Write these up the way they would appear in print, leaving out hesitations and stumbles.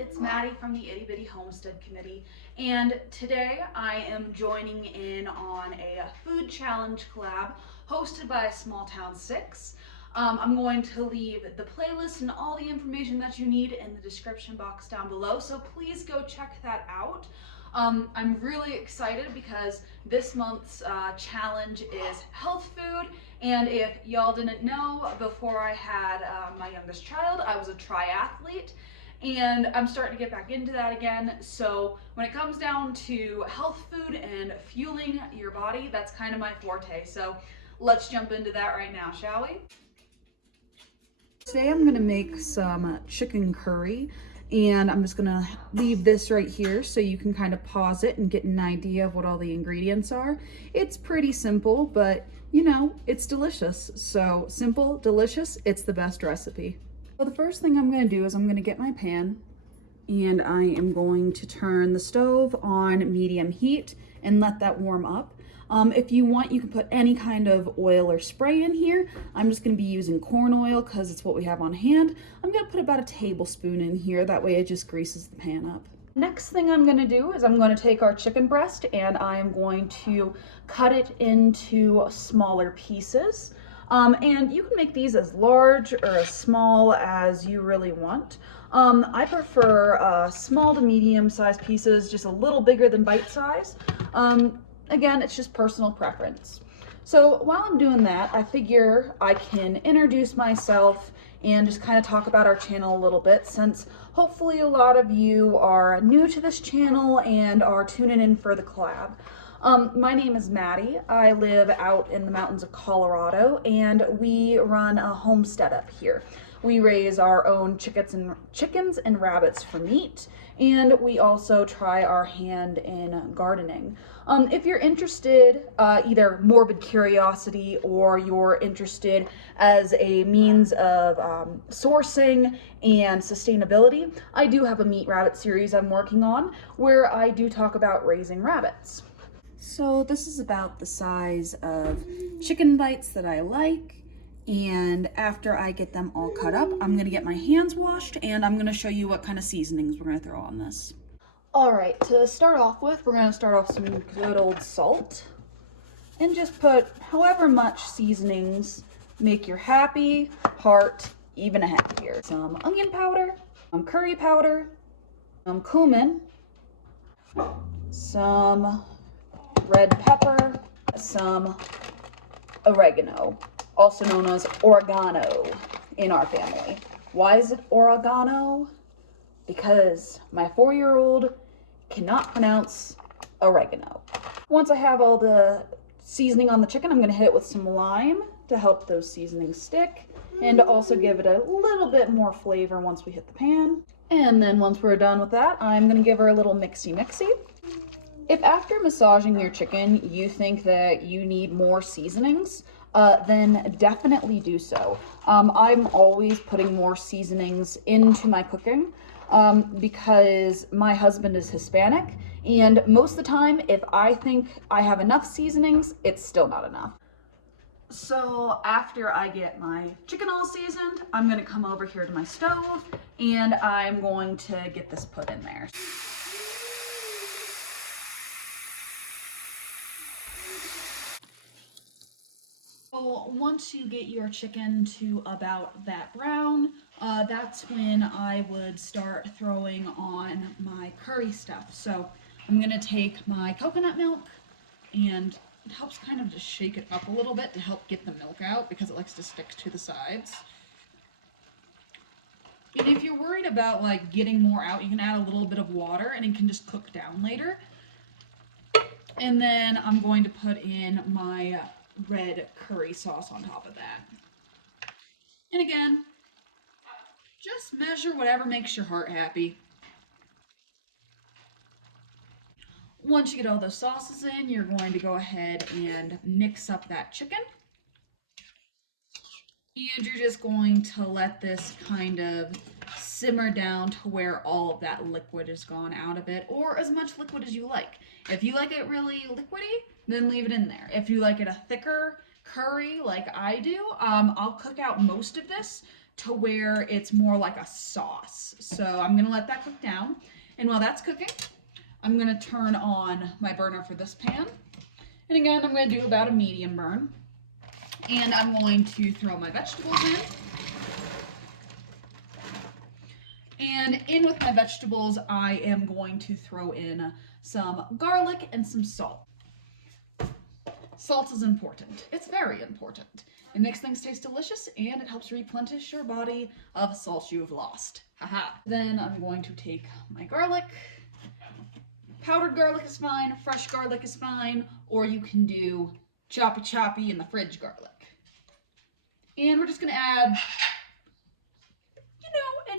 it's Maddie from the Itty Bitty Homestead Committee, and today I am joining in on a food challenge collab hosted by Smalltown 6. I'm going to leave the playlist and all the information that you need in the description box down below, so please go check that out. I'm really excited because this month's challenge is health food, and if y'all didn't know, before I had my youngest child, I was a triathlete, and I'm starting to get back into that again. So when it comes down to health food and fueling your body, that's kind of my forte. So let's jump into that right now, shall we? Today I'm gonna make some chicken curry, and I'm just gonna leave this right here so you can kind of pause it and get an idea of what all the ingredients are. It's pretty simple, but you know, it's delicious. So simple, delicious, it's the best recipe. So the first thing I'm gonna do is I'm gonna get my pan, and I am going to turn the stove on medium heat and let that warm up. If you want, you can put any kind of oil or spray in here. I'm just gonna be using corn oil because it's what we have on hand. I'm gonna put about a tablespoon in here, that way it just greases the pan up. Next thing I'm gonna do is I'm gonna take our chicken breast and I'm going to cut it into smaller pieces. And you can make these as large or as small as you really want. I prefer small to medium sized pieces, just a little bigger than bite size. Again, it's just personal preference. So while I'm doing that, I figure I can introduce myself and just kind of talk about our channel a little bit, since hopefully a lot of you are new to this channel and are tuning in for the collab. My name is Maddie. I live out in the mountains of Colorado, and we run a homestead up here. We raise our own chickens and rabbits for meat, and we also try our hand in gardening. If you're interested, either morbid curiosity or you're interested as a means of sourcing and sustainability, I do have a meat rabbit series I'm working on where I do talk about raising rabbits. So this is about the size of chicken bites that I like. And after I get them all cut up, I'm gonna get my hands washed and I'm gonna show you what kind of seasonings we're gonna throw on this. All right, to start off with, we're gonna start off some good old salt and just put however much seasonings make your happy heart even happier. Some onion powder, some curry powder, some cumin, some red pepper, some oregano, also known as oregano in our family. Why is it oregano? Because my 4-year-old cannot pronounce oregano. Once I have all the seasoning on the chicken, I'm gonna hit it with some lime to help those seasonings stick and to also give it a little bit more flavor once we hit the pan. And then once we're done with that, I'm gonna give her a little mixy-mixy. If after massaging your chicken, you think that you need more seasonings, then definitely do so. I'm always putting more seasonings into my cooking because my husband is Hispanic, and most of the time, if I think I have enough seasonings, it's still not enough. So after I get my chicken all seasoned, I'm gonna come over here to my stove and I'm going to get this put in there. So once you get your chicken to about that brown, that's when I would start throwing on my curry stuff. So I'm gonna take my coconut milk, and it helps kind of just shake it up a little bit to help get the milk out because it likes to stick to the sides. And if you're worried about like getting more out, you can add a little bit of water and it can just cook down later. And then I'm going to put in my red curry sauce on top of that. And again, just measure whatever makes your heart happy. Once you get all those sauces in, you're going to go ahead and mix up that chicken. And you're just going to let this kind of simmer down to where all of that liquid is gone out of it, or as much liquid as you like. If you like it really liquidy, then leave it in there. If you like it a thicker curry like I do, I'll cook out most of this to where it's more like a sauce. So I'm gonna let that cook down. And while that's cooking, I'm gonna turn on my burner for this pan. And again, I'm gonna do about a medium burn. And I'm going to throw my vegetables in. And in with my vegetables, I am going to throw in some garlic and some salt. Salt is important. It's very important. It makes things taste delicious and it helps replenish your body of salt you've lost. Haha. Then I'm going to take my garlic. Powdered garlic is fine, fresh garlic is fine, or you can do choppy in the fridge garlic. And we're just gonna add,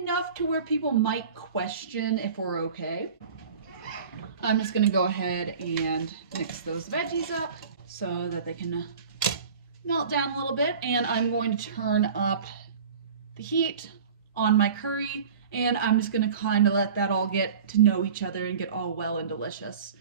enough to where people might question if we're okay. I'm just gonna go ahead and mix those veggies up so that they can melt down a little bit. And I'm going to turn up the heat on my curry, and I'm just gonna kind of let that all get to know each other and get all well and delicious.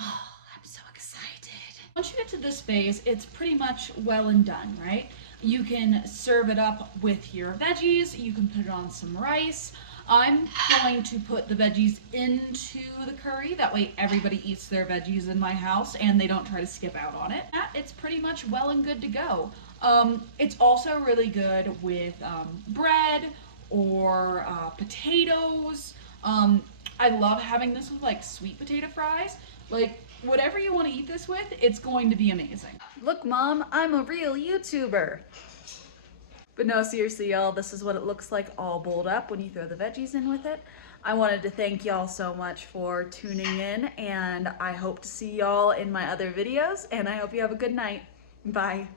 Oh, I'm so excited. Once you get to this phase, it's pretty much well and done, right? You can serve it up with your veggies. You can put it on some rice. I'm going to put the veggies into the curry. That way everybody eats their veggies in my house and they don't try to skip out on it. It's pretty much well and good to go. It's also really good with bread or potatoes. I love having this with like sweet potato fries. Like, whatever you want to eat this with, it's going to be amazing. Look, Mom, I'm a real YouTuber. But no, seriously, y'all, this is what it looks like all bowled up when you throw the veggies in with it. I wanted to thank y'all so much for tuning in, and I hope to see y'all in my other videos, and I hope you have a good night. Bye.